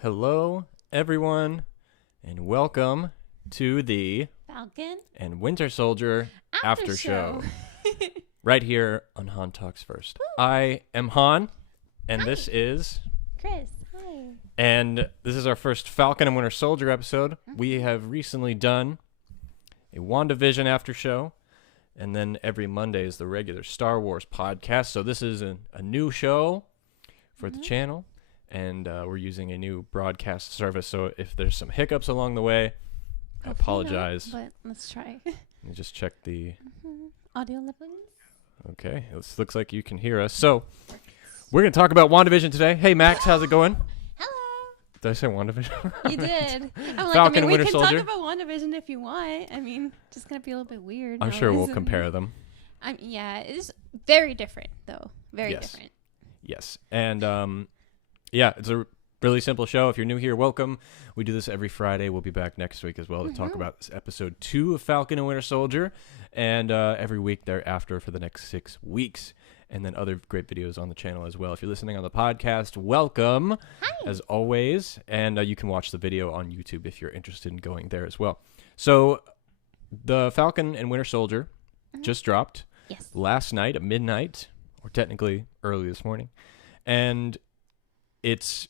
Hello, everyone, and welcome to the Falcon and Winter Soldier Aftershow. Right here on Han Talks First. Woo. I am Han, and Hi. this is... Chris. Hi. And this is our first Falcon and Winter Soldier episode. We have recently done a WandaVision Aftershow, and then every Monday is the regular Star Wars podcast. So this is a new show for the channel. And we're using a new broadcast service, so if there's some hiccups along the way, I apologize. But let's try. Let me just check the... Audio levels. Okay, this looks like you can hear us. So, we're going to talk about WandaVision today. Hey, Max, how's it going? Hello. Did I say WandaVision? You did. I'm Falcon, we Winter can Soldier. talk about WandaVision if you want. I mean, just going to be a little bit weird. I'm sure we'll compare them. Yeah, it is very different, though. Very different. Yes, and... yeah, it's a really simple show. If you're new here, welcome. We do this every Friday. We'll be back next week as well to talk about this episode 2 of Falcon and Winter Soldier, and every week thereafter for the next 6 weeks, and then other great videos on the channel as well. If you're listening on the podcast, welcome, as always, and you can watch the video on YouTube if you're interested in going there as well. So, the Falcon and Winter Soldier just dropped last night at midnight, or technically early this morning, and... It's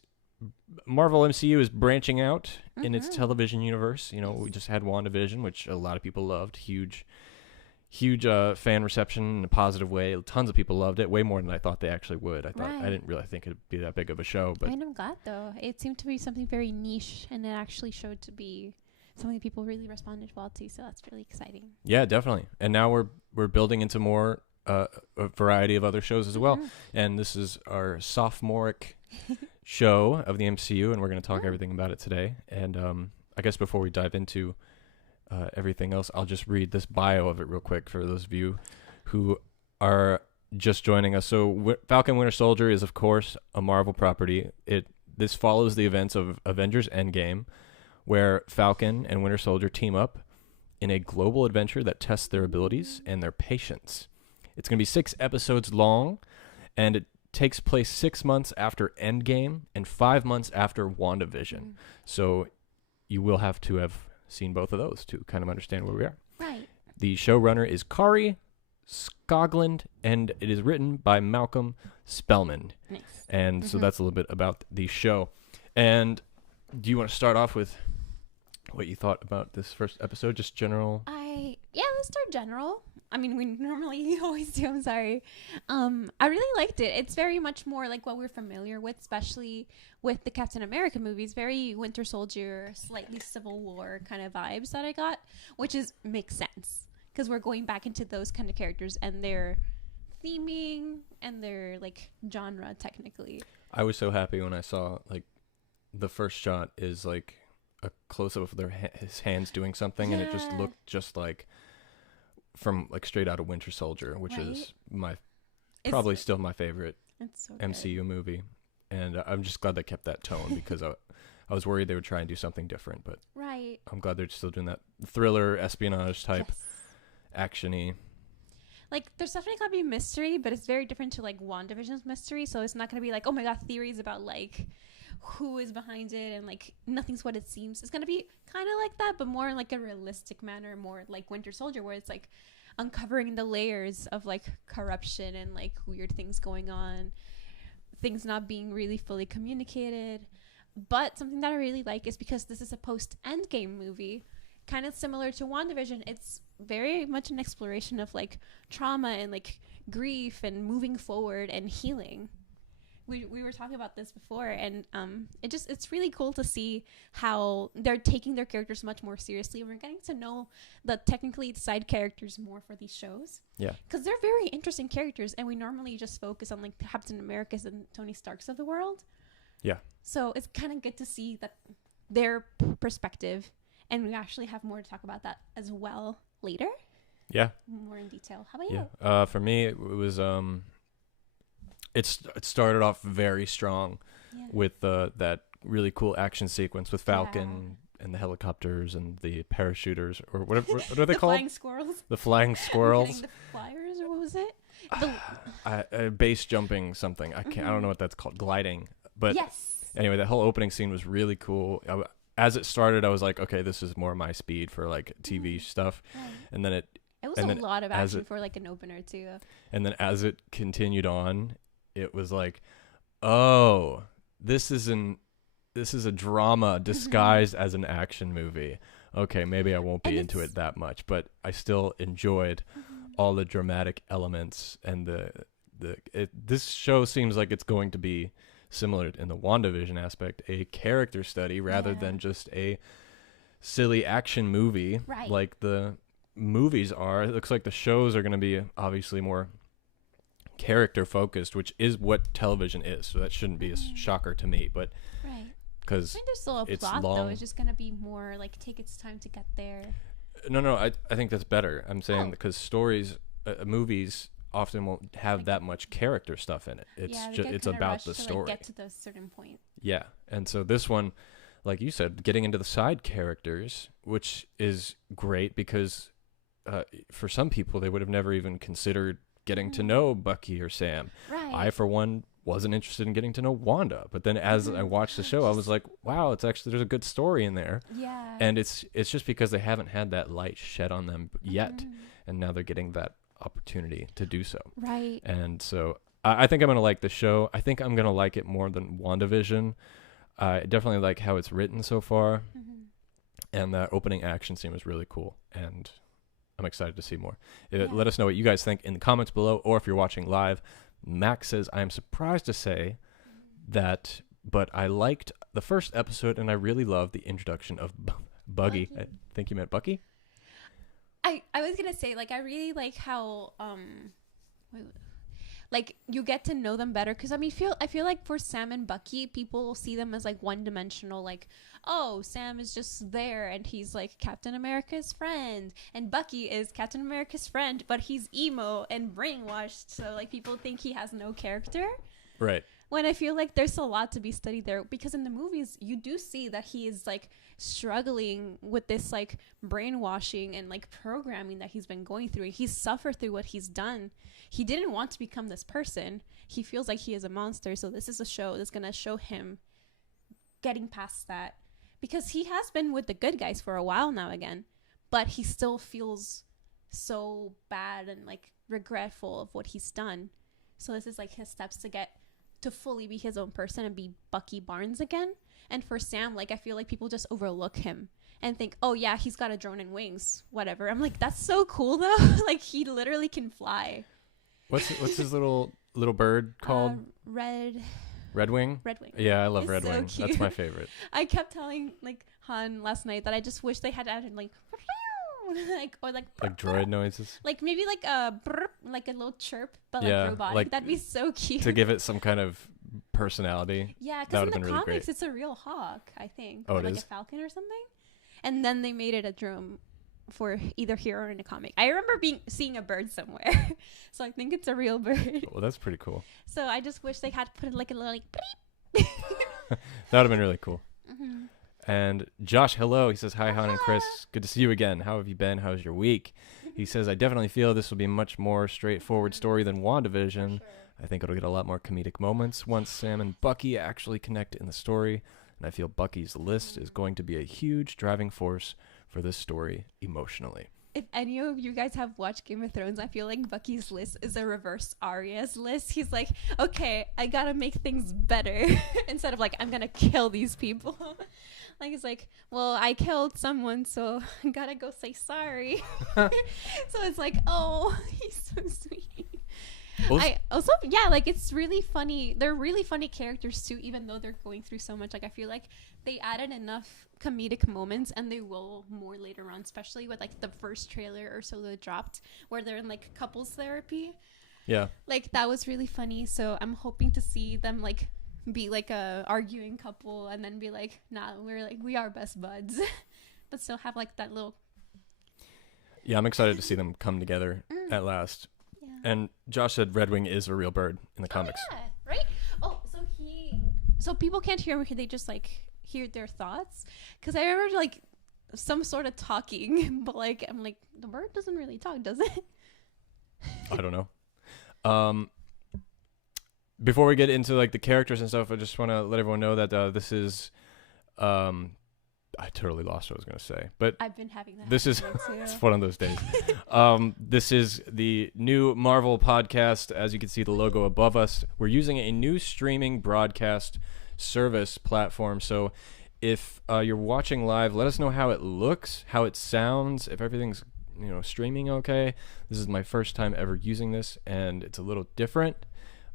Marvel MCU is branching out in its television universe. You know, we just had WandaVision, which a lot of people loved. Huge fan reception in a positive way. Tons of people loved it, way more than I thought they actually would. I didn't really think it'd be that big of a show, but I'm glad though. It seemed to be something very niche, and it actually showed to be something people really responded well to. So that's really exciting. Yeah, definitely. And now we're building into more a variety of other shows as well. And this is our sophomoric show of the MCU, and we're going to talk everything about it today. And I guess before we dive into everything else, I'll just read this bio of it real quick for those of you who are just joining us. So Falcon Winter Soldier is, of course, a Marvel property. This follows the events of Avengers Endgame, where Falcon and Winter Soldier team up in a global adventure that tests their abilities and their patience. It's going to be 6 episodes long, and it takes place 6 months after Endgame and 5 months after WandaVision. So you will have to have seen both of those to kind of understand where we are. Right. The showrunner is Kari Skoglund, and it is written by Malcolm Spellman. Nice. And so that's a little bit about the show. And do you want to start off with what you thought about this first episode, just general? Let's start general. I mean, we normally always do. I'm sorry. I really liked it. It's very much more like what we're familiar with, especially with the Captain America movies. Very Winter Soldier, slightly Civil War kind of vibes that I got, which makes sense because we're going back into those kind of characters and their theming and their like genre technically. I was so happy when I saw like the first shot is like a close-up of his hands doing something, and it just looked just like from like straight out of Winter Soldier, which is probably still my favorite MCU movie, and I'm just glad they kept that tone because I was worried they would try and do something different, but I'm glad they're still doing that thriller espionage type action-y. Like, there's definitely gonna be mystery, but it's very different to like WandaVision's mystery, so it's not gonna be like, oh my god, theories about like who is behind it and like nothing's what it seems. It's gonna be kind of like that, but more in like a realistic manner, more like Winter Soldier, where it's like uncovering the layers of like corruption and like weird things going on, things not being really fully communicated. But something that I really like is because this is a post-Endgame movie, kind of similar to WandaVision. It's very much an exploration of like trauma and like grief and moving forward and healing. We were talking about this before, and it's really cool to see how they're taking their characters much more seriously. We're getting to know the technically side characters more for these shows. Yeah. Because they're very interesting characters, and we normally just focus on like Captain America's and Tony Stark's of the world. Yeah. So it's kind of good to see that their perspective, and we actually have more to talk about that as well later. Yeah. More in detail. How about you? For me, it was it started off very strong with that really cool action sequence with Falcon and the helicopters and the parachuters, or whatever. What are they called? Flying squirrels. The flying squirrels. The flyers, or what was it? Base jumping something. I don't know what that's called. Gliding. But Anyway, that whole opening scene was really cool. As it started, I was like, okay, this is more my speed for like TV stuff. Right. And then It was a lot of action for like an opener too. And then as it continued on, it was like, oh, this is a drama disguised as an action movie. Okay, maybe I won't be into it that much, but I still enjoyed all the dramatic elements and this show seems like it's going to be similar in the WandaVision aspect, a character study rather than just a silly action movie like the movies are. It looks like the shows are going to be obviously more character focused, which is what television is. So that shouldn't be a shocker to me, but because I think there's still a plot though. It's just going to be more like take its time to get there. No, I think that's better. I'm saying because stories, movies often won't have that much character stuff in it. It's about the story. Get to the certain point. Yeah, and so this one, like you said, getting into the side characters, which is great because for some people they would have never even considered getting to know Bucky or Sam. Right. I, for one, wasn't interested in getting to know Wanda, but then as I watched the show, I was like, wow, it's actually there's a good story in there. Yeah. And it's just because they haven't had that light shed on them yet, and now they're getting that opportunity to do so. Right. And so I think I'm going to like the show. I think I'm going to like it more than WandaVision. I definitely like how it's written so far. And that opening action scene was really cool. And I'm excited to see more. Let us know what you guys think in the comments below, or if you're watching live. Max says, I am surprised to say that, but I liked the first episode and I really loved the introduction of Buggy. I think you meant Bucky? I was gonna say, like, I really like how like you get to know them better, because I feel like for Sam and Bucky, people see them as like one dimensional, like, oh, Sam is just there and he's like Captain America's friend, and Bucky is Captain America's friend, but he's emo and brainwashed, so like people think he has no character. Right. When I feel like there's a lot to be studied there, because in the movies you do see that he is like struggling with this like brainwashing and like programming that he's been going through. He's suffered through what he's done. He didn't want to become this person. He feels like he is a monster. So this is a show that's going to show him getting past that, because he has been with the good guys for a while now again, but he still feels so bad and like regretful of what he's done. So this is like his steps to get to fully be his own person and be Bucky Barnes again. And for Sam, like, I feel like people just overlook him and think, oh yeah, he's got a drone and wings, whatever. I'm like, that's so cool though. Like, he literally can fly. What's his little bird called? Redwing. Redwing? Redwing. Yeah, I love It's Redwing. so That's my favorite. I kept telling like Han last night that I just wish they had added like like droid noises, like maybe like a burp, like a little chirp, but like robotic. Like, that'd be so cute to give it some kind of personality. Yeah, because in the comics really it's a real hawk, I think. Oh, or it like is? a falcon or something. And then they made it a drone for either here or in a comic. I remember seeing a bird somewhere, so I think it's a real bird. Well, that's pretty cool. So I just wish they had put like a little like beep. That would have been really cool. And Josh, hello. He says, hi, Han and Chris. Good to see you again. How have you been? How's your week? He says, I definitely feel this will be a much more straightforward story than WandaVision. I think it'll get a lot more comedic moments once Sam and Bucky actually connect in the story. And I feel Bucky's list is going to be a huge driving force for this story emotionally. If any of you guys have watched Game of Thrones, I feel like Bucky's list is a reverse Arya's list. He's like, okay, I gotta make things better. Instead of like, I'm gonna kill these people. Like, it's like, well, I killed someone, so I gotta go say sorry. So it's like, oh, he's so sweet. I also, like, it's really funny. They're really funny characters too, even though they're going through so much. Like, I feel like they added enough comedic moments, and they will more later on, especially with like the first trailer or so that dropped, where they're in like couples therapy. Yeah. Like, that was really funny. So I'm hoping to see them like be like a arguing couple, and then be like, nah, we are best buds, but still have like that little. Yeah, I'm excited to see them come together at last. Yeah. And Josh said Redwing is a real bird in the comics. Yeah, right? Oh, so people can't hear me, they just like hear their thoughts, because I remember like some sort of talking, but like I'm like, the bird doesn't really talk, does it? I don't know. before we get into like the characters and stuff, I just want to let everyone know that this is I totally lost what I was going to say, but I've been having that. this is too. it's one of those days. This is the new Marvel podcast. As you can see the logo above us, we're using a new streaming broadcast service platform. So if you're watching live, let us know how it looks, how it sounds, if everything's streaming okay. This is my first time ever using this, and it's a little different.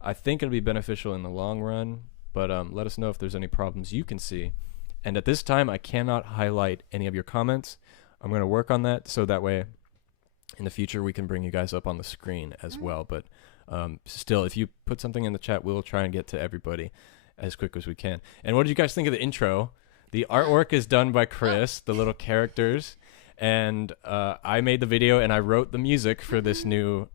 I think it'll be beneficial in the long run, but let us know if there's any problems you can see. And at this time, I cannot highlight any of your comments. I'm going to work on that so that way in the future we can bring you guys up on the screen as well. But still, if you put something in the chat, we'll try and get to everybody as quick as we can. And what did you guys think of the intro? The artwork is done by Chris, the little characters. And I made the video and I wrote the music for this new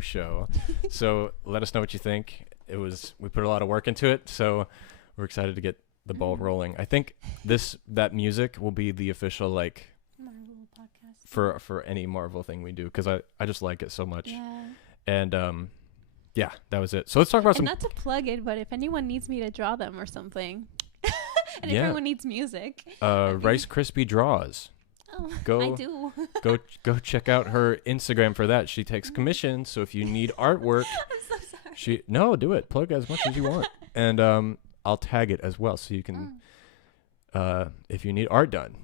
show. So let us know what you think. We put a lot of work into it, so we're excited to get the ball rolling. I think that music will be the official like Marvel podcast for any Marvel thing we do, because I just like it so much. Yeah. And yeah, that was it. So let's talk about some. Not to plug it, but if anyone needs me to draw them or something, and Yeah. if anyone needs music, Rice Krispie draws. Oh, I do. go check out her Instagram for that. She takes commissions, so if you need artwork, I'm so sorry. do it. Plug as much as you want, and I'll tag it as well, so you can. If you need art done,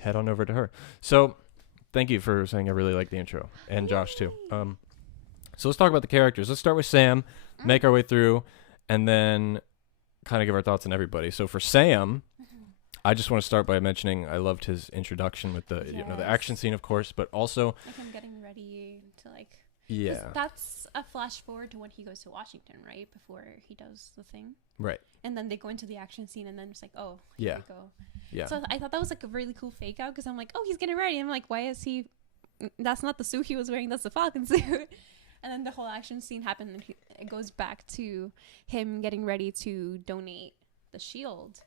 head on over to her. So, thank you for saying I really like the intro, and Josh too. So let's talk about the characters. Let's start with Sam, make our way through, and then kind of give our thoughts on everybody. So for Sam, I just want to start by mentioning I loved his introduction with the the action scene, of course, but also like him getting ready to like. 'Cause yeah, that's a flash forward to when he goes to Washington, right? Before he does the thing. right, And then they go into the action scene, and then it's like, oh, Yeah. here we go. yeah, So I thought that was like a really cool fake out, because I'm like, oh, he's getting ready. I'm like, why is he? That's not the suit he was wearing. That's the Falcon suit. And then the whole action scene happened, and it goes back to him getting ready to donate the shield,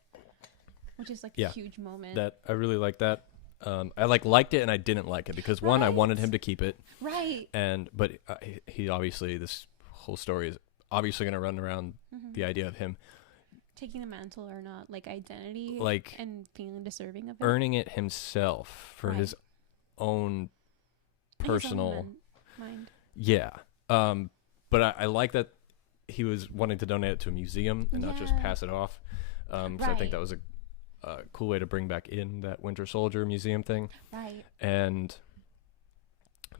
which is like Yeah. a huge moment. that I really like that. I liked it and I didn't like it because one, I wanted him to keep it, Right. but he obviously, this whole story is obviously going to run around the idea of him Taking the mantle or not, like identity, like and feeling deserving of it. earning it himself for his own personal mind. yeah. But I like that he was wanting to donate it to a museum and not just Yeah. pass it off. So I think that was a cool way to bring back in that Winter Soldier museum thing. Right.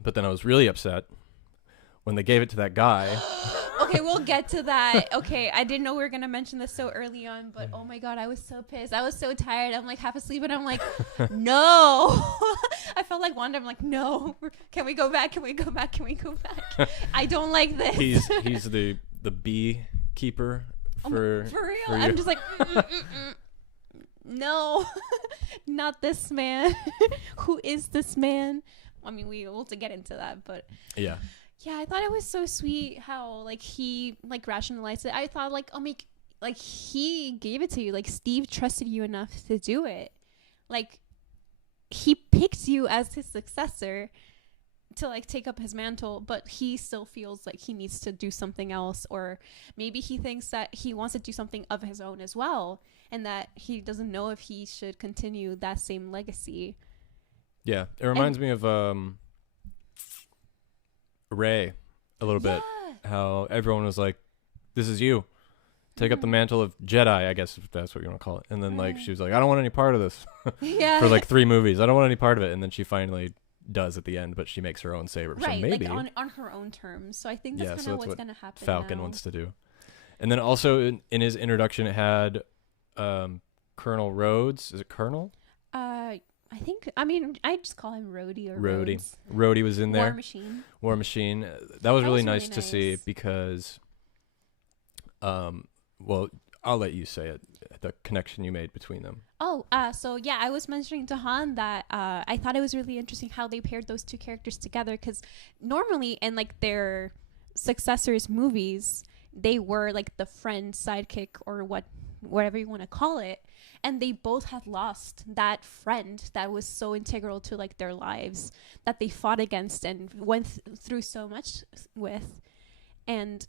But then I was really upset when they gave it to that guy. Okay, we'll get to that. Okay, I didn't know we were going to mention this so early on, but oh my God, I was so pissed. I was so tired. I'm like half asleep, and I'm like, no. I felt like Wanda. I'm like, no. Can we go back? Can we go back? Can we go back? I don't like this. He's the beekeeper for real? for I'm you. just like, no, not this man. Who is this man? I mean, we'll to get into that, but yeah. yeah, I thought it was so sweet how like he like rationalized it. I thought like, oh my, like he gave it to you. Like Steve trusted you enough to do it. Like he picked you as his successor to like take up his mantle, but he still feels like he needs to do something else, or maybe he thinks that he wants to do something of his own as well, and that he doesn't know if he should continue that same legacy. Yeah, it reminds me of Ray a little bit. How everyone was like, "This is you. Take up the mantle of Jedi," I guess if that's what you want to call it. And then like she was like, "I don't want any part of this." Yeah. For like 3 movies, I don't want any part of it. And then she finally does at the end, but she makes her own saber. Right, so maybe like on her own terms. So I think that's kind so of that's what's what going to happen. Falcon now. wants to do. And then also in his introduction, it had Colonel Rhodes. Is it Colonel? I think. I mean, I just call him Rhodey or Rhodey. Rhodes. Rhodey was in there. War Machine. War Machine. That was That really was nice really to see nice. because, well, I'll let you say it. The connection you made between them. Oh, so yeah, I was mentioning to Han that I thought it was really interesting how they paired those two characters together, because normally in like their successors movies, they were like the friend, sidekick, or whatever you want to call it, and they both had lost that friend that was so integral to like their lives, that they fought against and went through so much with, and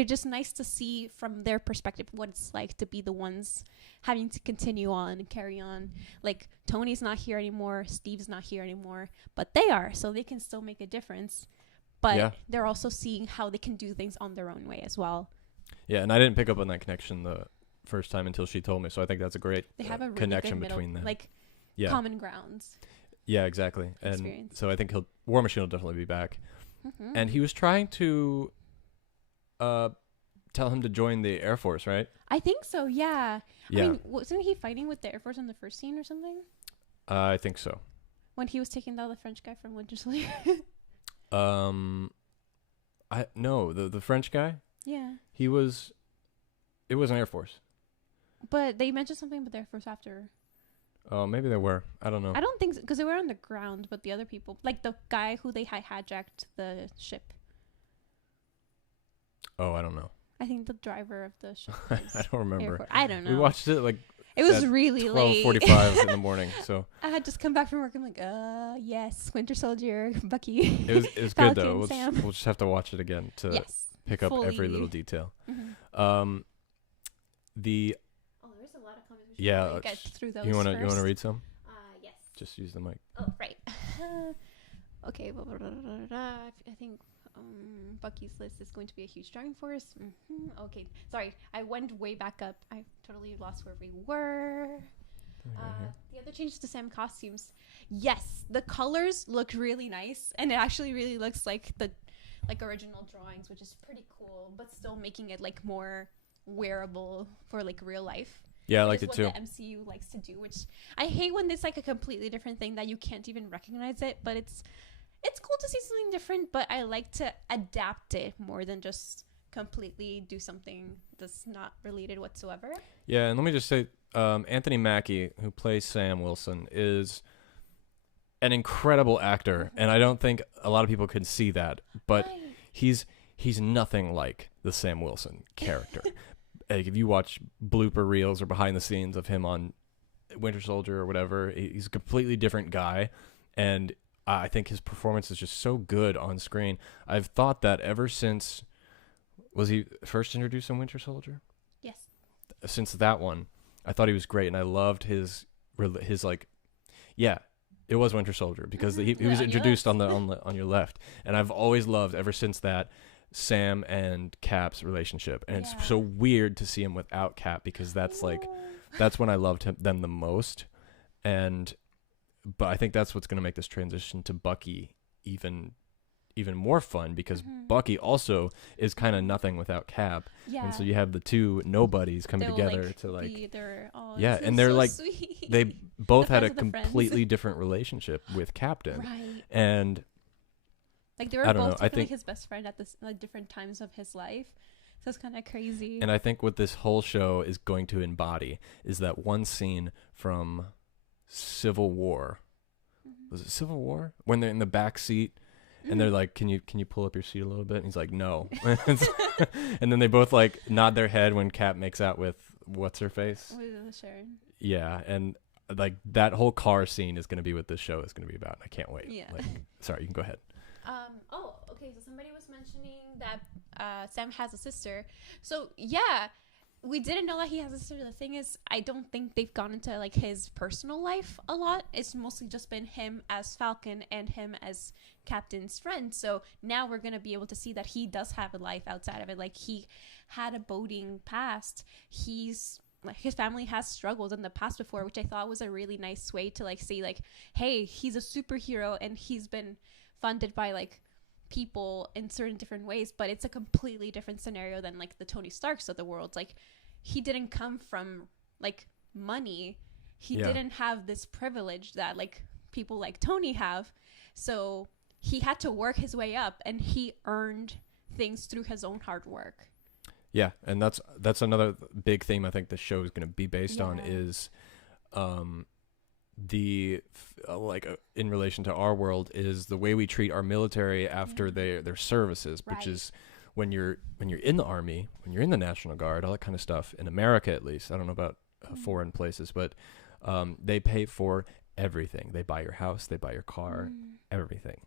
it's just nice to see from their perspective what it's like to be the ones having to continue on and carry on. Like, Tony's not here anymore, Steve's not here anymore, but they are, so they can still make a difference. But they're also seeing how they can do things on their own way as well. Yeah, and I didn't pick up on that connection the first time until she told me, so I think that's a great they have a really connection good between them. Like, common grounds. Yeah, exactly. Experience. And so I think War Machine will definitely be back. Mm-hmm. And he was trying to tell him to join the Air Force, right? I think so, yeah. Yeah. I mean, wasn't he fighting with the Air Force in the first scene or something? I think so. When he was taking down the French guy from Winter Soldier? No, the French guy? Yeah. It was an Air Force. But they mentioned something about the Air Force after. Oh, maybe they were. I don't know. I don't think so, because they were on the ground, but the other people, like the guy who they hijacked the ship. Oh, I don't know. I think the driver of the ship. I don't remember. I don't know. We watched it like it was really late. 12:45 in the morning. So I had just come back from work. I'm like, yes, Winter Soldier, Bucky. It was Falcon, good though. Sam. We'll just have to watch it again to pick up every little detail. Mm-hmm. There's a lot of comments. Yeah, get through those. You want to read some? Yes. Just use the mic. Oh, right. Okay. I think Bucky's list is going to be a huge driving force. Mm-hmm. Okay. Sorry, I went way back up. I totally lost where we were. The other changes to Sam costumes. Yes, the colors look really nice, and it actually really looks like the original drawings, which is pretty cool. But still making it like more wearable for like real life. Yeah, I liked it too. What the MCU likes to do, which I hate when it's like a completely different thing that you can't even recognize it. But it's cool to see something different. But I like to adapt it more than just completely do something that's not related whatsoever. Yeah, and let me just say, Anthony Mackie, who plays Sam Wilson, is an incredible actor, and I don't think a lot of people can see that. But he's nothing like the Sam Wilson character. Like, if you watch blooper reels or behind the scenes of him on Winter Soldier or whatever, he's a completely different guy, and I think his performance is just so good on screen. I've thought that ever since, was he first introduced in Winter Soldier? Yes. Since that one, I thought he was great, and I loved his like, yeah, it was Winter Soldier because he was introduced on your left, and I've always loved ever since that Sam and Cap's relationship, and it's so weird to see him without Cap because that's when I loved them the most, but I think that's what's going to make this transition to Bucky even more fun because Bucky also is kind of nothing without Cap, and so you have the two nobodies coming together to like and they're so like sweet. They both had a completely different relationship with Captain, right? And like they were both like his best friend at this like different times of his life. So it's kind of crazy. And I think what this whole show is going to embody is that one scene from Civil War. Was it Civil War? When they're in the back seat and they're like, Can you pull up your seat a little bit? And he's like, no. And then they both like nod their head when Cap makes out with what's her face? With Sharon. Yeah, and like that whole car scene is going to be what this show is going to be about. I can't wait. Yeah. Sorry, you can go ahead. Okay. So somebody was mentioning that Sam has a sister. So yeah, we didn't know that he has a sister. The thing is, I don't think they've gone into like his personal life a lot. It's mostly just been him as Falcon and him as Captain's friend. So now we're gonna be able to see that he does have a life outside of it. Like he had a boating past. His family has struggled in the past before, which I thought was a really nice way to like say like, hey, he's a superhero and he's been funded by like people in certain different ways, but it's a completely different scenario than like the Tony Starks of the world. Like he didn't come from like money. He didn't have this privilege that like people like Tony have. So he had to work his way up and he earned things through his own hard work. Yeah, and that's another big theme I think the show is going to be based on is in relation to our world is the way we treat our military after their services, which is when you're in the Army, when you're in the National Guard, all that kind of stuff, in America at least. I don't know about foreign places, but they pay for everything. They buy your house, they buy your car, everything.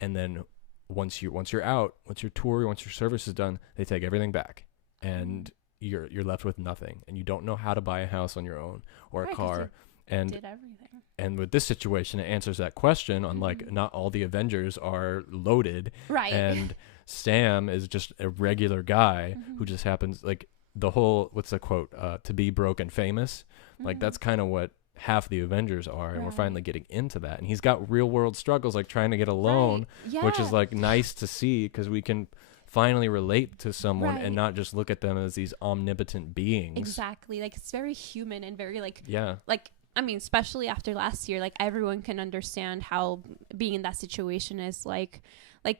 And then once you're out, once your tour, once your service is done, they take everything back, and you're left with nothing, and you don't know how to buy a house on your own or a car. And did everything. And with this situation, it answers that question on like not all the Avengers are loaded, Right. And Sam is just a regular guy who just happens, like the whole, what's the quote, to be broke and famous, like that's kind of what half the Avengers are, and we're finally getting into that. And he's got real world struggles, like trying to get a loan, which is like nice to see, because we can finally relate to someone and not just look at them as these omnipotent beings. Exactly. Like it's very human and very like like I mean, especially after last year, like everyone can understand how being in that situation is like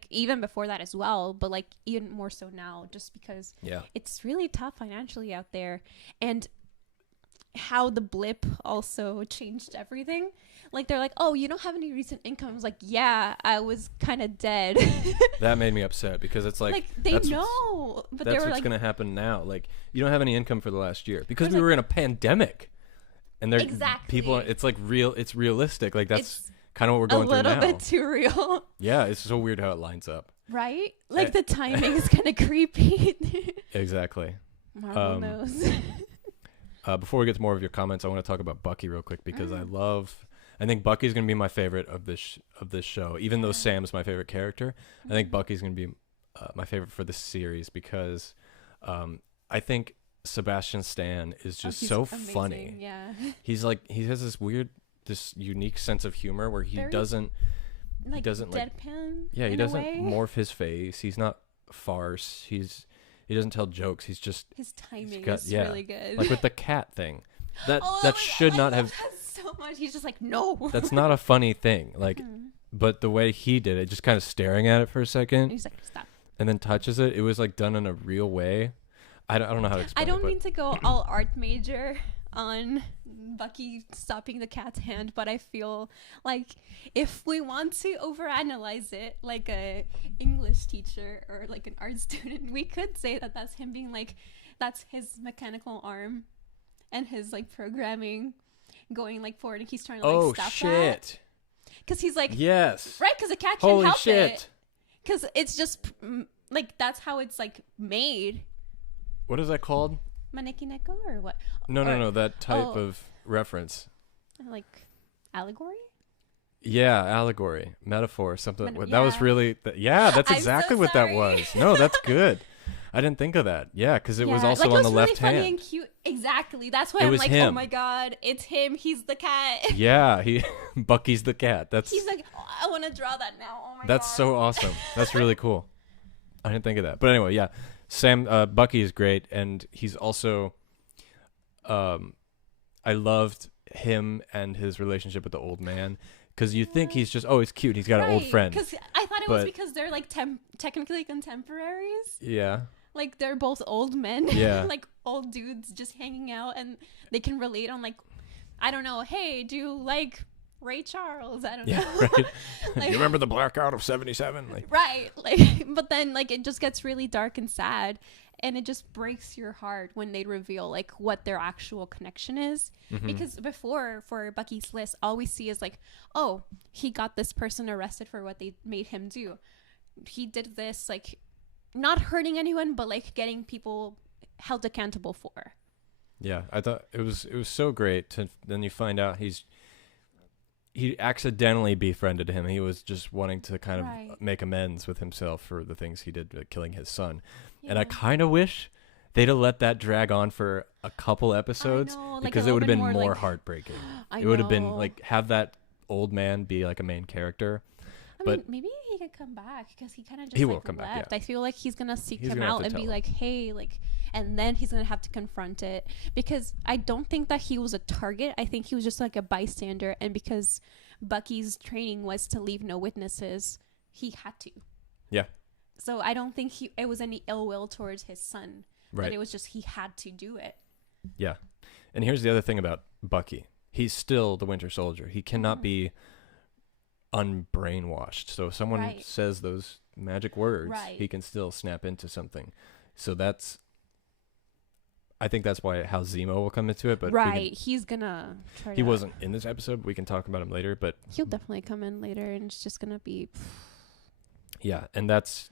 even before that as well, but like even more so now, just because it's really tough financially out there, and how the blip also changed everything. Like they're like, oh, you don't have any recent income. I was like, yeah, I was kind of dead. That made me upset, because it's like they know, but that's what's like, going to happen now. Like, you don't have any income for the last year because we were in a pandemic. And they're people, it's like it's realistic. Like that's kind of what we're going through now. A little bit too real. Yeah, it's so weird how it lines up. Right? Like the timing is kind of creepy. Exactly. Marvel knows. Before we get to more of your comments, I want to talk about Bucky real quick, because I think Bucky's going to be my favorite of this show. Even though Sam's my favorite character, I think Bucky's going to be my favorite for this series, because I think Sebastian Stan is just so amazing. Funny. Yeah. He's like, he has this unique sense of humor where he doesn't deadpan. He doesn't morph his face. He's not farce. He doesn't tell jokes. He's just, his timing is really good. Like with the cat thing. That should not have so much. He's just like, no. That's not a funny thing. Like but the way he did it, just kind of staring at it for a second. He's like, stop. And then touches it. It was like done in a real way. I don't know how to explain I don't it, mean to go all art major on Bucky stopping the cat's hand, but I feel like if we want to overanalyze it like a English teacher or like an art student, we could say that that's him being like, that's his mechanical arm and his like programming going like forward, and he's trying to like stop that. Because he's like, yes, right, because the cat can't help shit. it. Because it's just like that's how it's like made. What is that called? Maneki Neko or what? No. That type of reference. Like allegory? Yeah, allegory, metaphor, something. That was really. That's exactly what that was. No, that's good. I didn't think of that. Yeah, because it was also on the left hand. Funny and cute. Exactly. That's why I'm like, oh my god, it's him. He's the cat. Yeah, Bucky's the cat. He's like, oh, I want to draw that now. Oh my god. That's so awesome. That's really cool. I didn't think of that. But anyway, yeah. Bucky is great, and he's also I loved him and his relationship with the old man, because you think he's just, he's cute, he's got an old friend. Because I thought it was because they're like technically contemporaries. Yeah. Like they're both old men. Yeah. Like old dudes just hanging out, and they can relate on like, I don't know, hey, do you like Ray Charles? I don't know. Right. Like, you remember the blackout of 77? Like, right. Like, but then like it just gets really dark and sad, and it just breaks your heart when they reveal like what their actual connection is. Because before, for Bucky's list, all we see is like, oh, he got this person arrested for what they made him do. He did this, like, not hurting anyone, but like getting people held accountable for. Yeah, I thought it was so great to then you find out he accidentally befriended him. He was just wanting to kind of make amends with himself for the things he did, killing his son. Yeah. And I kind of wish they'd have let that drag on for a couple episodes, because it would have been more heartbreaking. It would have been like, have that old man be like a main character. I mean, maybe he could come back, because he kind of just will come back, yeah. I feel like he's gonna seek him out and be like, hey, like, and then he's gonna have to confront it, because I don't think that he was a target. I think he was just like a bystander, and because Bucky's training was to leave no witnesses, he had to. Yeah. So I don't think it was any ill will towards his son. Right. But it was just he had to do it. Yeah. And here's the other thing about Bucky. He's still the Winter Soldier. He cannot be unbrainwashed. So if someone says those magic words, he can still snap into something. So I think that's how Zemo will come into it. But he's gonna try he wasn't in this episode. We can talk about him later, but he'll definitely come in later, and it's just gonna be Yeah, and that's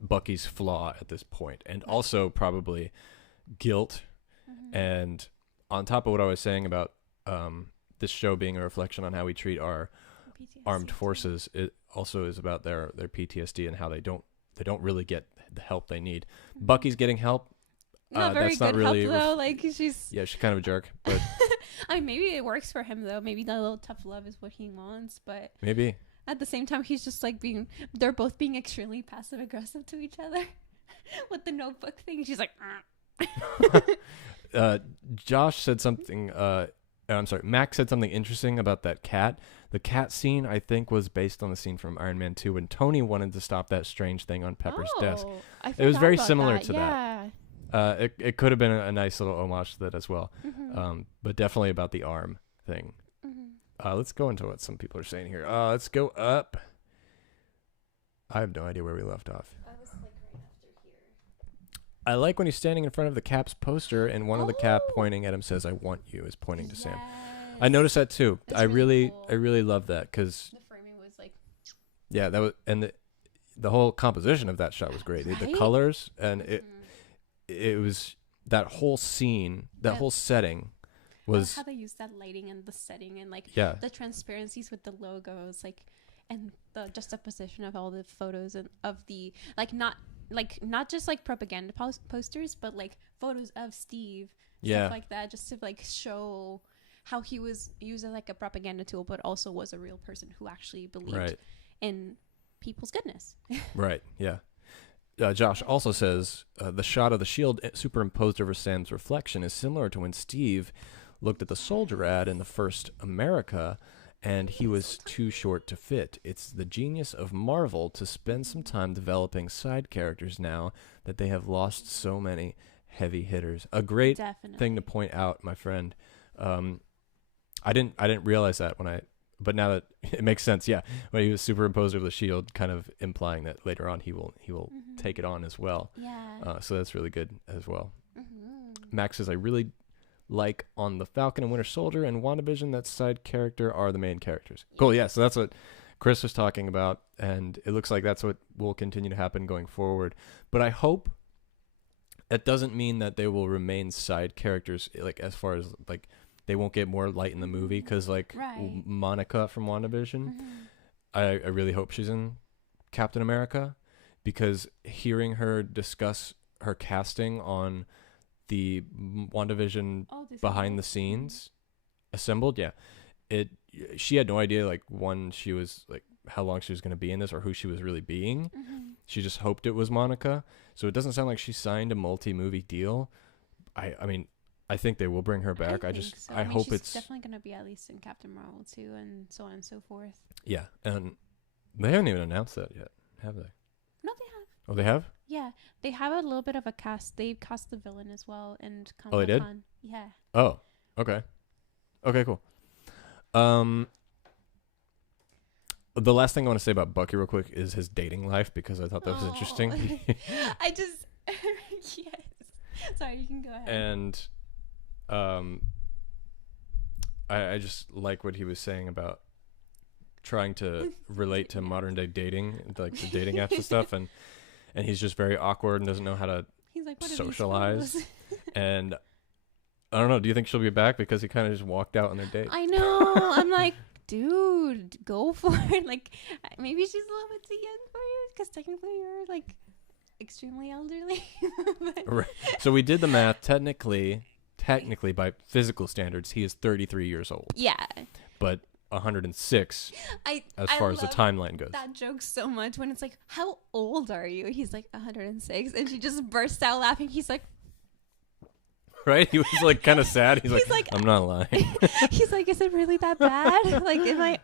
Bucky's flaw at this point, and also probably guilt. And on top of what I was saying about this show being a reflection on how we treat our PTSD armed forces, it also is about their PTSD and how they don't really get the help they need. Bucky's getting help. Not very that's good not really help though. Like she's she's kind of a jerk, but I mean, maybe it works for him though. Maybe that little tough love is what he wants, but maybe at the same time, he's just like they're both being extremely passive aggressive to each other with the notebook thing. She's like, Josh said something. I'm sorry, Max said something interesting about that cat. The cat scene, I think, was based on the scene from Iron Man 2 when Tony wanted to stop that strange thing on Pepper's desk. It was very similar to that. It could have been a nice little homage to that as well. But definitely about the arm thing. Let's go into what some people are saying here. Let's go up. I have no idea where we left off. I was like right after here. I like when he's standing in front of the Cap's poster and one of the Cap pointing at him says, "I want you," is pointing to Sam. I noticed that too. That's I really cool. really love that because The framing was like, that was, and the whole composition of that shot was great. Right? The colors and it was that whole scene, that whole setting was how they used that lighting and the setting and like the transparencies with the logos, like, and the juxtaposition of all the photos and of the not just like propaganda posters, but like photos of Steve, stuff like that, just to like show how he was used as like a propaganda tool, but also was a real person who actually believed in people's goodness. Right. Yeah. Josh also says the shot of the shield superimposed over Sam's reflection is similar to when Steve looked at the soldier ad in the first America and he was too short to fit. It's the genius of Marvel to spend some time developing side characters now that they have lost so many heavy hitters. A great thing to point out, my friend. I didn't realize that but now that it makes sense, when he was superimposed over the shield, kind of implying that later on he will take it on as well. Yeah. So that's really good as well. Max says, I really like on the Falcon and Winter Soldier and WandaVision that side character are the main characters. Cool, yeah. So that's what Chris was talking about, and it looks like that's what will continue to happen going forward. But I hope that doesn't mean that they will remain side characters, like as far as like they won't get more light in the movie, because like Monica from WandaVision, I really hope she's in Captain America, because hearing her discuss her casting on the WandaVision behind the scenes assembled, she had no idea like she was like how long she was going to be in this or who she was really being. She just hoped it was Monica, so it doesn't sound like she signed a multi-movie deal. I mean I think they will bring her back. I hope she's it's definitely going to be at least in Captain Marvel too, and so on and so forth. Yeah, and they haven't even announced that yet, have they? No, they have. Oh, they have? Yeah, they have a little bit of a cast. They've cast the villain as well, and oh, they did? Yeah. Oh, okay. Okay, cool. The last thing I want to say about Bucky real quick is his dating life, because I thought that was interesting. I just yes. Sorry, you can go ahead. And I just like what he was saying about trying to relate to modern day dating, like the dating apps and stuff, and he's just very awkward and doesn't know how to socialize. And I don't know, do you think she'll be back? Because he kind of just walked out on their date. I know. I'm like, dude, go for it. Like, maybe she's a little bit too young for you, because technically you're like extremely elderly. Right. So we did the math. Technically by physical standards, he is 33 years old. Yeah. But 106 as far as the timeline goes. That joke so much when it's like, how old are you? He's like 106, and she just bursts out laughing. He's like, right? He was like kind of sad. He's like, I'm not lying. He's like, is it really that bad? Like, I feel like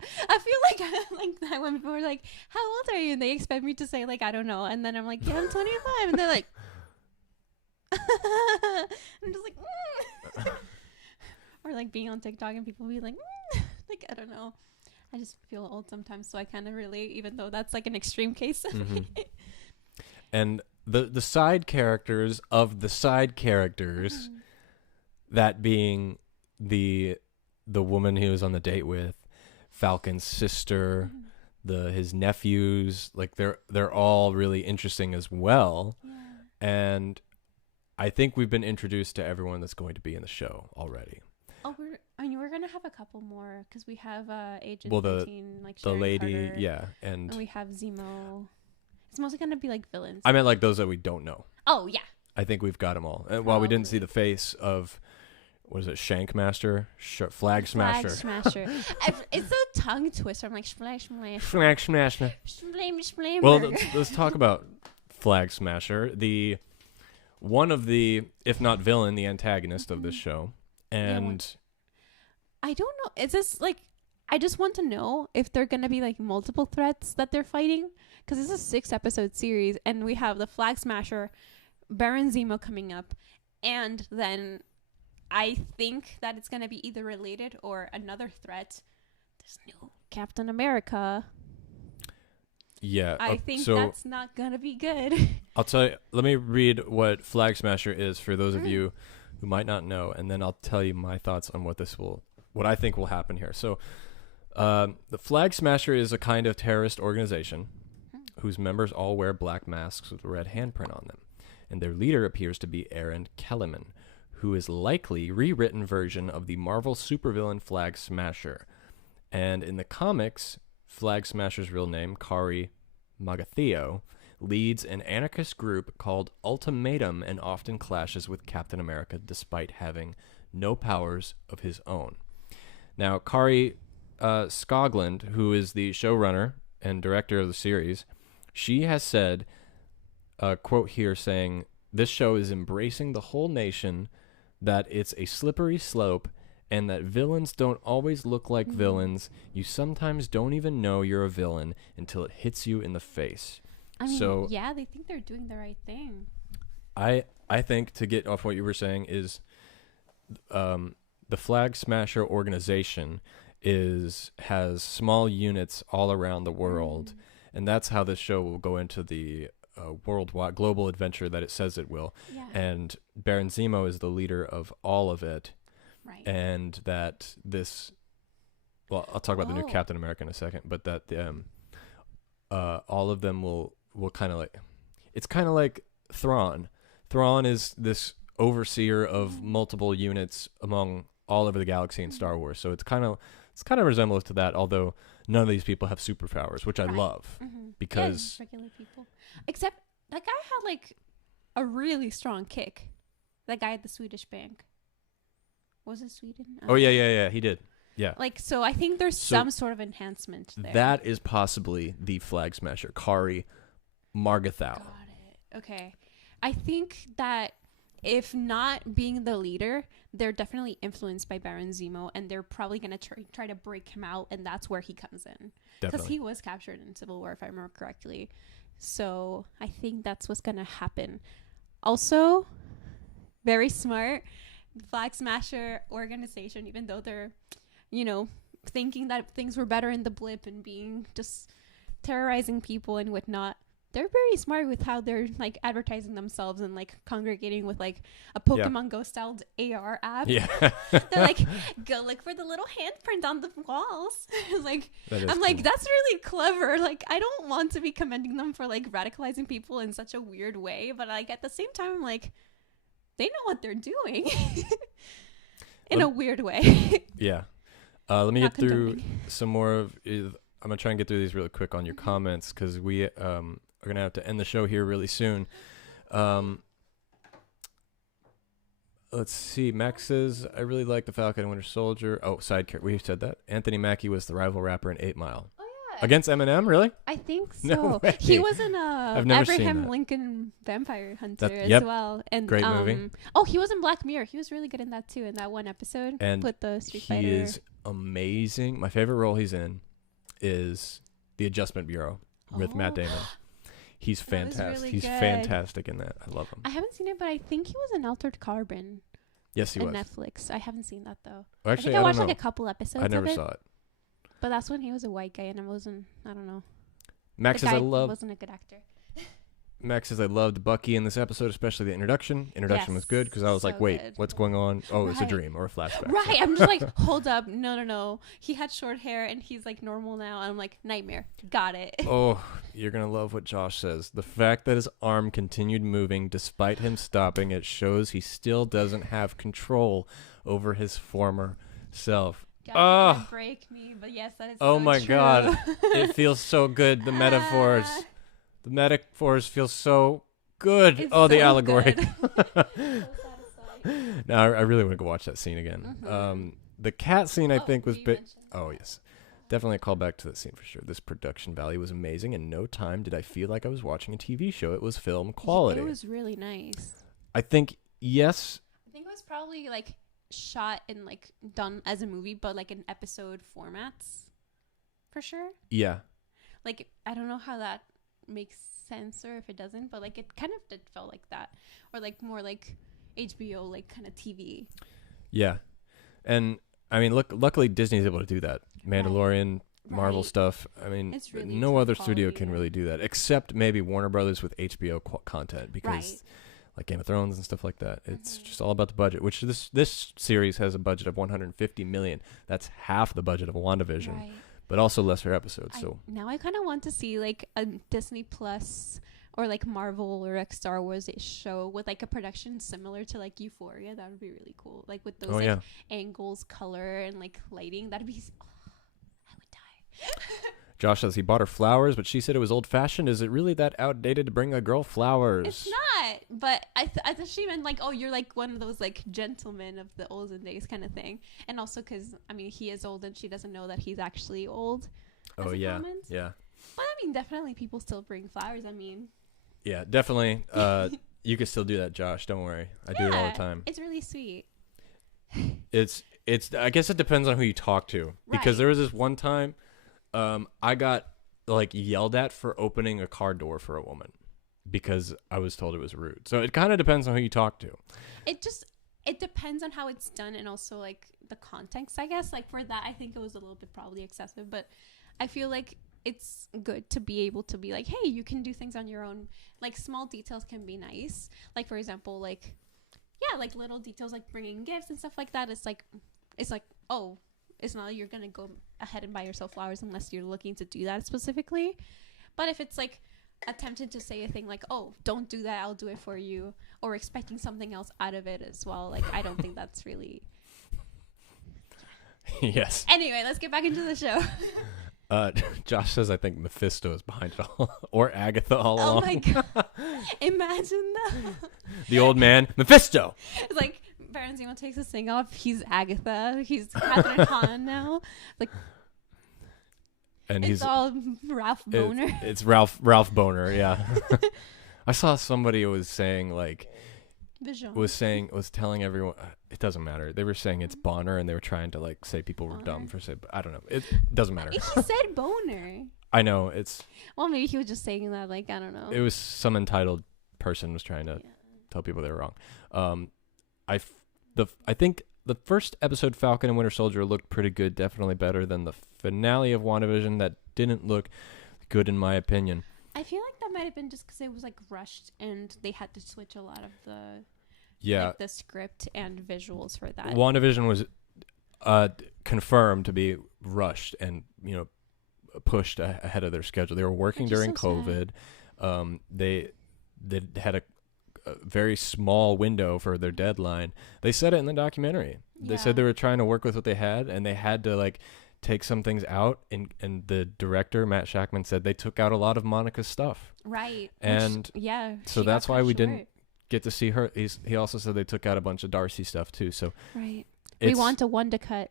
that when people are like, how old are you? And they expect me to say like, I don't know. And then I'm like, yeah, I'm 25. And they're like, I'm just like, or like being on TikTok and people be like, like, I don't know. I just feel old sometimes, so I kind of relate, even though that's like an extreme case of me. And the side characters of the side characters, that being the woman he was on the date with, Falcon's sister, his nephews, like they're all really interesting as well. Yeah. And I think we've been introduced to everyone that's going to be in the show already. Oh, we're gonna have a couple more because we have Agent Well, 13, like The Sharon lady, Carter, yeah, and we have Zemo. It's mostly gonna be like villains. I meant like those that we don't know. Oh yeah. I think we've got them all. While we didn't see the face of, what is it, Shankmaster? Flag Smasher. Flag Smasher. It's a tongue twister. I'm like, Flag Smasher. Flag Smasher. Well, let's talk about Flag Smasher. One of the, if not villain, the antagonist of this show. And I don't know. It's just like, I just want to know if they're going to be like multiple threats that they're fighting. Because it's a 6-episode series. And we have the Flag Smasher, Baron Zemo coming up. And then I think that it's going to be either related or another threat. There's new Captain America. Yeah. I think that's not going to be good. I'll tell you, let me read what Flag Smasher is for those of you who might not know, and then I'll tell you my thoughts on what I think will happen here. So, the Flag Smasher is a kind of terrorist organization whose members all wear black masks with a red handprint on them. And their leader appears to be Aaron Kellerman, who is likely rewritten version of the Marvel supervillain Flag Smasher. And in the comics, Flag Smasher's real name, Kari Magatheo, leads an anarchist group called Ultimatum and often clashes with Captain America despite having no powers of his own. Now, Kari Skoglund, who is the showrunner and director of the series, she has said, a quote here saying, "This show is embracing the whole nation, that it's a slippery slope, and that villains don't always look like villains. You sometimes don't even know you're a villain until it hits you in the face." I mean, yeah, they think they're doing the right thing. I think, to get off what you were saying, is the Flag Smasher organization has small units all around the world, and that's how this show will go into the worldwide global adventure that it says it will. Yeah. And Baron Zemo is the leader of all of it. Right. And that this, well, I'll talk about the new Captain America in a second, but that all of them will kind of like, it's kind of like Thrawn. Thrawn is this overseer of multiple units among all over the galaxy in Star Wars. So it's kind of resemblance to that, although none of these people have superpowers, which I love because regular people. Except that guy had like a really strong kick. That guy at the Swedish bank. Was it Sweden? Oh yeah, he did. Yeah. Like, so I think there's some sort of enhancement there. That is possibly the Flag Smasher, Kari Margathau. Got it. Okay. I think that if not being the leader, they're definitely influenced by Baron Zemo, and they're probably going to try to break him out, and that's where he comes in. Because he was captured in Civil War, if I remember correctly. So I think that's what's going to happen. Also, very smart Flag Smasher organization, even though they're, thinking that things were better in the blip and being just terrorizing people and whatnot. They're very smart with how they're like advertising themselves and like congregating with like a Pokemon Go styled AR app. Yeah. They're like, go look for the little handprint on the walls. Like, I'm like, that's really clever. Like, I don't want to be commending them for like radicalizing people in such a weird way, but like at the same time, I'm like, they know what they're doing in a weird way. Yeah. Let me get through some more of. I'm gonna try and get through these really quick on your comments because we are gonna have to end the show here really soon. Let's see. Max says, "I really like the Falcon and Winter Soldier." Oh, side character. We said that. Anthony Mackie was the rival rapper in 8 Mile. Oh yeah. Against Eminem, really? I think so. No way. He was in Abraham that. Lincoln Vampire Hunter as well. And great movie. Oh, he was in Black Mirror. He was really good in that too. In that one episode, and with the Street Fighter. He is amazing. My favorite role he's in is The Adjustment Bureau with Matt Damon. He's fantastic. Really he's good. Fantastic in that. I love him. I haven't seen it, but I think he was in Altered Carbon. Yes, he was. On Netflix. I haven't seen that though. Well, actually, I watched don't know. like a couple episodes. I never saw it. But that's when he was a white guy, and I don't know. Max says, "I love." Wasn't a good actor. Max says I loved Bucky in this episode, especially the introduction. Introduction was good because I was like, wait, what's going on? Oh, it's a dream or a flashback. Right. I'm just like, hold up. No. He had short hair and he's like normal now. And I'm like, nightmare. Got it. Oh, you're going to love what Josh says. The fact that his arm continued moving despite him stopping, it shows he still doesn't have control over his former self. God, break me. But yes, that is oh so my true. God. It feels so good. The metaphors. The metaphors feel so good. It's the so allegory. Good. No, I really want to go watch that scene again. Mm-hmm. The cat scene, I think, was big. mentioned. Oh, yes. Definitely a callback to that scene for sure. This production value was amazing. In no time did I feel like I was watching a TV show. It was film quality. It was really nice. I think, yes. I think it was probably like shot and like done as a movie, but like in episode formats for sure. Yeah. Like, I don't know how that makes sense or if it doesn't, but like it kind of did feel like that, or like more like HBO, like kind of TV. Yeah. And I mean, luckily Disney's able to do that. Mandalorian, Marvel stuff. I mean, it's really no other studio can really do that, except maybe Warner Brothers with HBO content, because like Game of Thrones and stuff like that. It's just all about the budget, which this series has a budget of 150 million. That's half the budget of a WandaVision, but also lesser episodes. So now I kind of want to see like a Disney Plus or like Marvel or like Star Wars show with like a production similar to like Euphoria. That would be really cool. Like with those angles, color, and like lighting. That'd be. I would die. Josh says he bought her flowers, but she said it was old-fashioned. Is it really that outdated to bring a girl flowers? It's not. But I thought she meant like, oh, you're like one of those like gentlemen of the olden days kind of thing. And also because, I mean, he is old and she doesn't know that he's actually old. Oh, yeah. Yeah. But I mean, definitely people still bring flowers. I mean. Yeah, definitely. You can still do that, Josh. Don't worry. I do it all the time. It's really sweet. It's. I guess it depends on who you talk to. Because there was this one time I got like yelled at for opening a car door for a woman because I was told it was rude. So it kind of depends on who you talk to. It depends on how it's done and also like the context, I guess. Like for that, I think it was a little bit probably excessive, but I feel like it's good to be able to be like, hey, you can do things on your own. Like small details can be nice. Like for example, like, yeah, like little details like bringing gifts and stuff like that. It's like, oh, it's not like you're going to go ahead and buy yourself flowers unless you're looking to do that specifically. But if it's like attempting to say a thing like, oh, don't do that, I'll do it for you, or expecting something else out of it as well, like I don't think that's really. Yes. Anyway, let's get back into the show. Josh says I think Mephisto is behind it all, or Agatha all along. Oh my God. Imagine that. The old man, Mephisto. It's like Baronzino takes his thing off. He's Agatha. He's Catherine Hahn now. Like, and it's all Ralph Boner. It's Ralph Boner. Yeah. I saw somebody was saying like. Was telling everyone it doesn't matter. They were saying it's Bonner, and they were trying to like say people were dumb for saying. I don't know. It doesn't matter. He said Boner. I know it's. Well, maybe he was just saying that. Like I don't know. It was some entitled person was trying to tell people they were wrong. I think the first episode, Falcon and Winter Soldier, looked pretty good. Definitely better than the finale of WandaVision. That didn't look good in my opinion. I feel like that might have been just because it was like rushed and they had to switch a lot of the like, the script and visuals for that. WandaVision was confirmed to be rushed and pushed ahead of their schedule. They were working during COVID. They had a very small window for their deadline. They said it in the documentary. They said they were trying to work with what they had, and they had to like take some things out, and the director Matt Shackman said they took out a lot of Monica's stuff. Right. And so that's why we didn't get to see her. He also said they took out a bunch of Darcy stuff too. So we want a Wanda cut.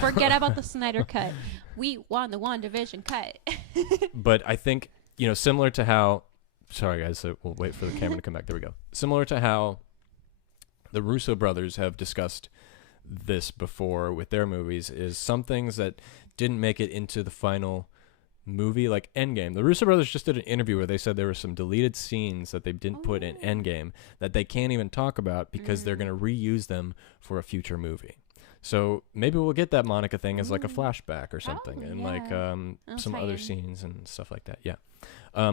Forget about the Snyder cut. We want the WandaVision cut. But I think similar to how. Sorry guys, so we'll wait for the camera to come back. There we go. Similar to how the Russo brothers have discussed this before with their movies, is some things that didn't make it into the final movie, like Endgame. The Russo brothers just did an interview where they said there were some deleted scenes that they didn't put in Endgame that they can't even talk about because they're going to reuse them for a future movie. So maybe we'll get that Monica thing as like a flashback or something, Probably, and yeah. like some tie other in. scenes and stuff like that. Yeah.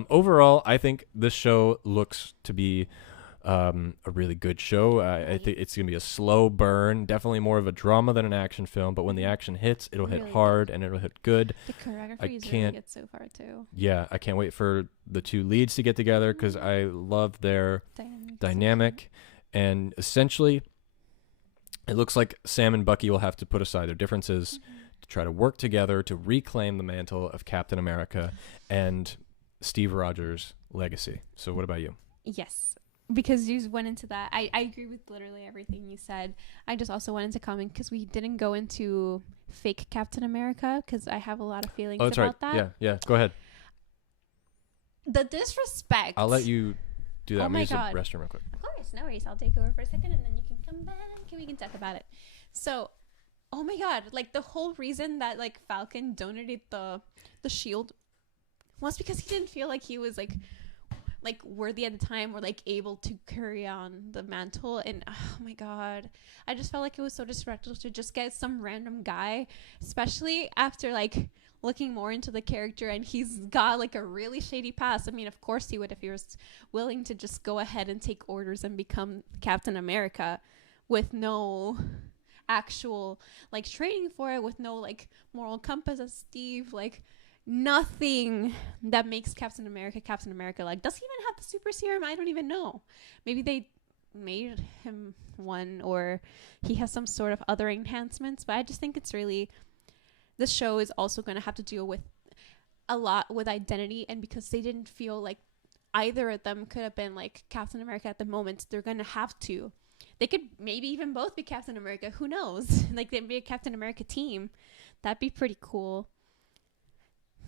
Overall, I think this show looks to be a really good show. I think it's gonna be a slow burn, definitely more of a drama than an action film. But when the action hits, it'll hit Really hard and it'll hit good. The choreography I is really can't- good so far too. Yeah, I can't wait for the two leads to get together because I love their dynamic. And essentially, it looks like Sam and Bucky will have to put aside their differences to try to work together to reclaim the mantle of Captain America and Steve Rogers' legacy. So what about you? Yes, because you went into that. I agree with literally everything you said. I just also went into comment because we didn't go into fake Captain America because I have a lot of feelings Oh, that's about right. that. Yeah. Go ahead. The disrespect. I'll let you do that. Oh I'm my going to use God. the restroom real quick. Of course, no worries. I'll take over for a second and then you can come back and we can talk about it. So, oh my God, like the whole reason that like Falcon donated the shield was because he didn't feel like he was like worthy at the time or like able to carry on the mantle. And oh my God, I just felt like it was so disrespectful to just get some random guy, especially after like looking more into the character and he's got like a really shady past. I mean, of course he would if he was willing to just go ahead and take orders and become Captain America with no actual like training for it, with no like moral compass as Steve, like nothing that makes Captain America Captain America. Like, does he even have the super serum? I don't even know. Maybe they made him one or he has some sort of other enhancements, but I just think it's really, this show is also going to have to deal with a lot with identity, and because they didn't feel like either of them could have been like Captain America at the moment, they're going to have to. They could maybe even both be Captain America. Who knows? Like, they'd be a Captain America team. That'd be pretty cool.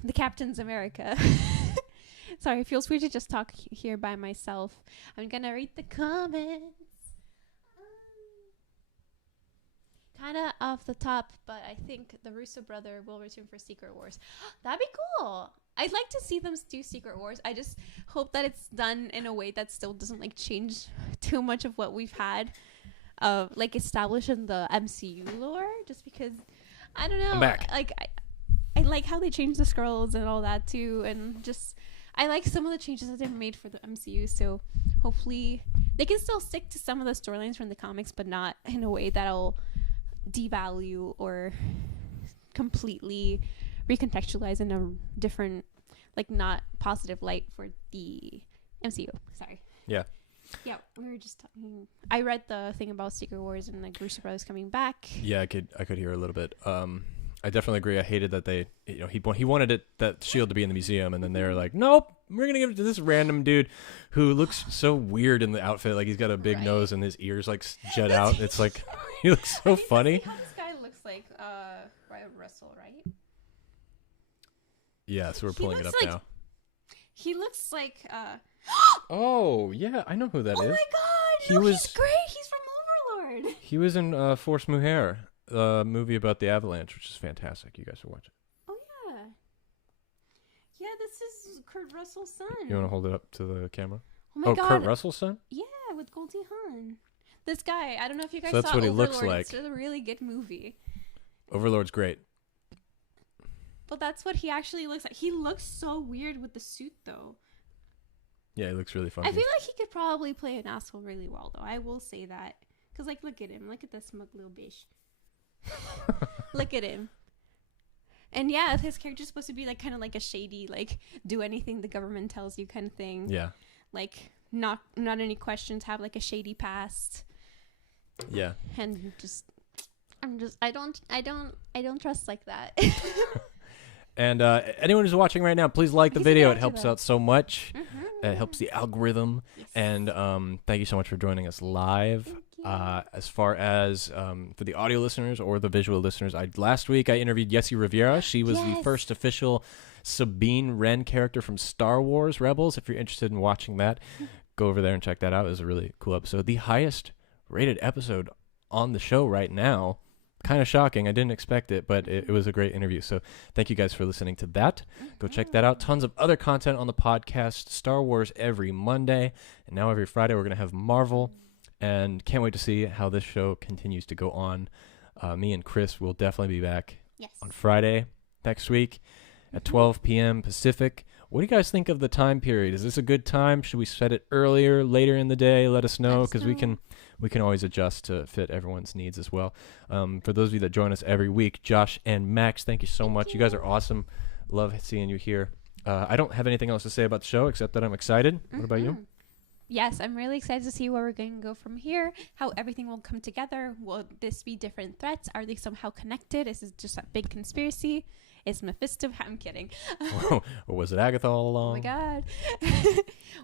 The Captain's America. Sorry, it feels weird to just talk here by myself. I'm going to read the comments. Kind of off the top, but I think the Russo brother will return for Secret Wars. That'd be cool. I'd like to see them do Secret Wars. I just hope that it's done in a way that still doesn't like change too much of what we've had like established in the MCU lore, just because I don't know. I'm back. Like I like how they changed the Skrulls and all that too, and just I like some of the changes that they've made for the MCU. So hopefully they can still stick to some of the storylines from the comics, but not in a way that'll devalue or completely recontextualize in a different, like, not positive light for the MCU. Sorry. Yeah. Yeah, we were just talking. I read the thing about Secret Wars and like Russo Brothers coming back. Yeah, I could hear a little bit. I definitely agree. I hated that they, he wanted that shield to be in the museum, and then they were like, nope, we're gonna give it to this random dude who looks so weird in the outfit. Like, he's got a big nose and his ears like jut out. It's like he looks so funny. How this guy looks like Ryan Russell, right? Yeah, so we're pulling it up like, now. He looks like Oh yeah, I know who that is. Oh my God! He No, was- he's great. He's from Overlord. He was in Force Mujer, a movie about the Avalanche, which is fantastic. You guys should watch it. Oh yeah. Yeah, this is Kurt Russell's son. You want to hold it up to the camera? Oh my God. Kurt Russell's son? Yeah, with Goldie Hawn. This guy, I don't know if you guys So that's saw what he Overlord. looks like. It's a really good movie. Overlord's great. But that's what he actually looks like. He looks so weird with the suit, though. Yeah, he looks really funny. I feel like he could probably play an asshole really well, though. I will say that. Because, like, look at him. Look at that smug little bitch. Look at him. And, yeah, his character's supposed to be, like, kind of like a shady, like, do anything the government tells you kind of thing. Yeah. Like, not any questions, have, like, a shady past. Yeah. And I don't trust like that. And anyone who's watching right now, please like the video. It helps that. out so much. Mm-hmm. It helps the algorithm. Yes. And thank you so much for joining us live. Thank you. As far as for the audio listeners or the visual listeners, last week I interviewed Yessie Rivera. She was the Yes. first official Sabine Wren character from Star Wars Rebels. If you're interested in watching that, go over there and check that out. It was a really cool episode. The highest rated episode on the show right now. Kind of shocking. I didn't expect it, but it was a great interview. So thank you guys for listening to that. Go check that out. Tons of other content on the podcast. Star Wars every Monday. And now every Friday we're going to have Marvel. And can't wait to see how this show continues to go on. Me and Chris will definitely be back Yes. on Friday next week at 12 p.m. Pacific. What do you guys think of the time period? Is this a good time? Should we set it earlier, later in the day? Let us know, because we can always adjust to fit everyone's needs as well. For those of you that join us every week, Josh and Max, thank you so much. You guys are awesome. Love seeing you here. I don't have anything else to say about the show except that I'm excited. What about you? Yes, I'm really excited to see where we're going to go from here, how everything will come together. Will this be different threats? Are they somehow connected? Is it just a big conspiracy? Is Mephisto? I'm kidding. Or was it Agatha all along? Oh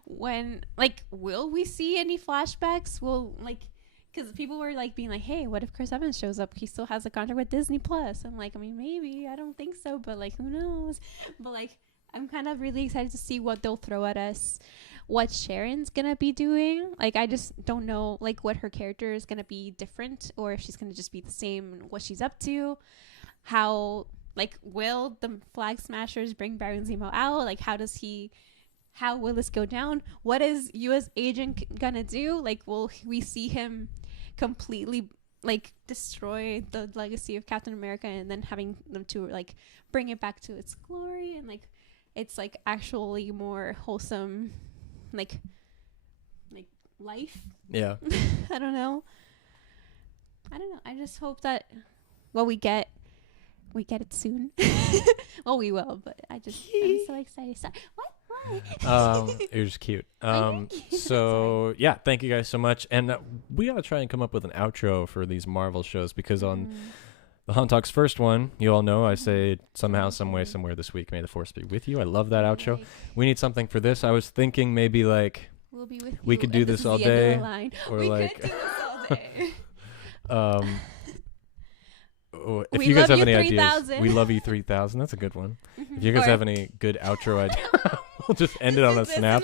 my God. Will we see any flashbacks? Because people were being like, hey, what if Chris Evans shows up? He still has a contract with Disney Plus. I'm like, maybe. I don't think so, but who knows? But I'm kind of really excited to see what they'll throw at us, what Sharon's gonna be doing. I just don't know what her character is gonna be different, or if she's gonna just be the same and what she's up to. How will the Flag Smashers bring Baron Zemo out? How will this go down? What is US Agent gonna do? Will we see him completely destroy the legacy of Captain America and then having them to bring it back to its glory and it's actually more wholesome life? Yeah. I don't know. I just hope that we get it soon. Well, we will, but I'm so excited. What? You're just cute. So yeah, thank you guys so much. And we gotta try and come up with an outro for these Marvel shows, because on the Han Talks first one, you all know I say somehow, some way, somewhere this week, may the force be with you. I love that outro. We need something for this. I was thinking maybe we'll be with we you, could do this all day, or we could do this all day. If you guys have any ideas, we love you 3000. That's a good one. If you guys have any good outro ideas, we'll just end it on a snap.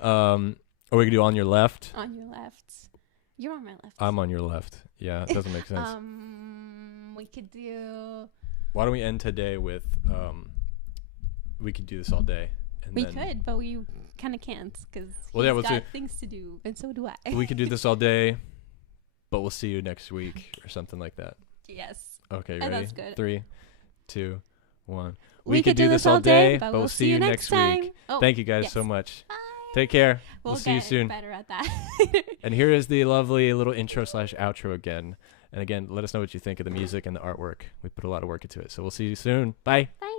Or we could do on your left. On your left. You're on my left. I'm on your left. Yeah, it doesn't make sense. We could do. Why don't we end today with we could do this all day. And we could, but we kind of can't, because we'll got things to do, and so do I. We could do this all day, but we'll see you next week or something like that. Yes. Okay, ready? That's good. 3, 2, 1. We could do this all day, but we'll see you next week. Thank you guys so much. Bye. Take care. We'll see you soon. Better at that. And here is the lovely little intro/outro again. And again, let us know what you think of the music and the artwork. We put a lot of work into it. So we'll see you soon. Bye. Bye.